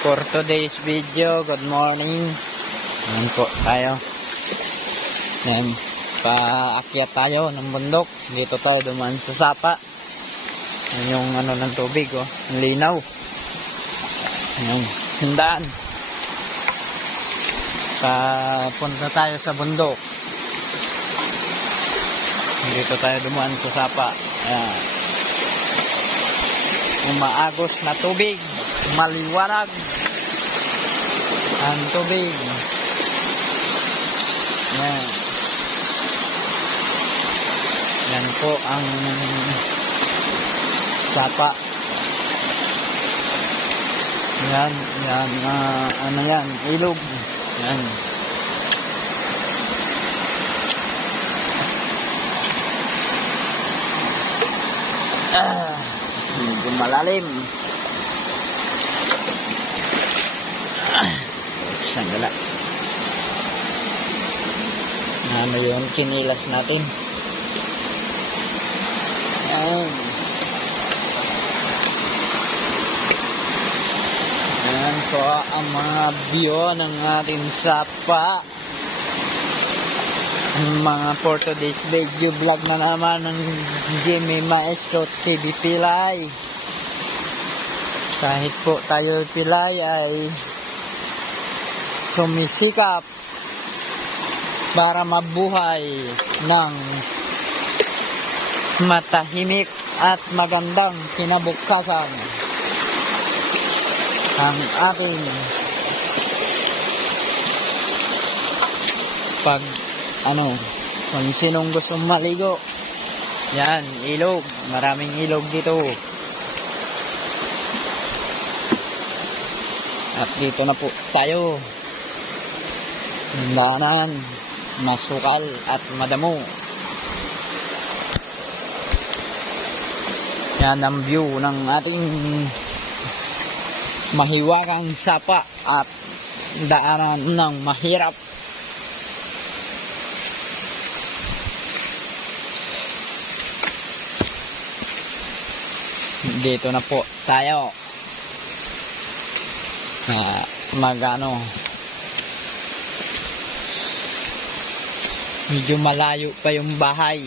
For today's video, good morning. Ayan po tayo. Ayan, paakyat tayo ng bundok. Dito tayo dumaan sa sapa. Ayan yung ano ng tubig, oh. Ang linaw. Ayan, hindaan. Punta tayo sa bundok. Dito tayo dumaan sa sapa. Ayan. Umaagos na tubig. Maliwanag ang tubig. Yan. Yan po ang sapa. Yan, yan, ano yan, ilog. Yan. Medyo malalim. Sandala. Ano yung kinilas natin. Ayan. Ayan po ang mga view ng ating sapa. Ang mga for today's video vlog na naman ng Jimmy Maestro TV Pilay. Kahit po tayo pilay ay sumisikap para mabuhay ng matahimik at magandang kinabukasan. Ang ating kung sinong gustong maligo, yan, ilog, maraming ilog dito. At dito na po tayo. Daanan, masukal at madamo. Yan ang view ng ating mahiwagang sapa at daanan ng mahirap. Dito na po tayo. Medyo malayo pa yung bahay.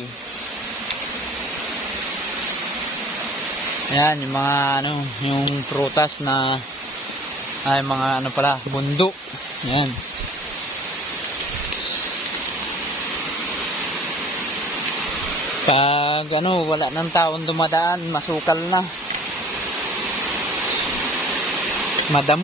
Ayan, yung mga yung prutas na ay mga bundok. Ayan. Pag wala ng taon dumadaan, masukal na. Madam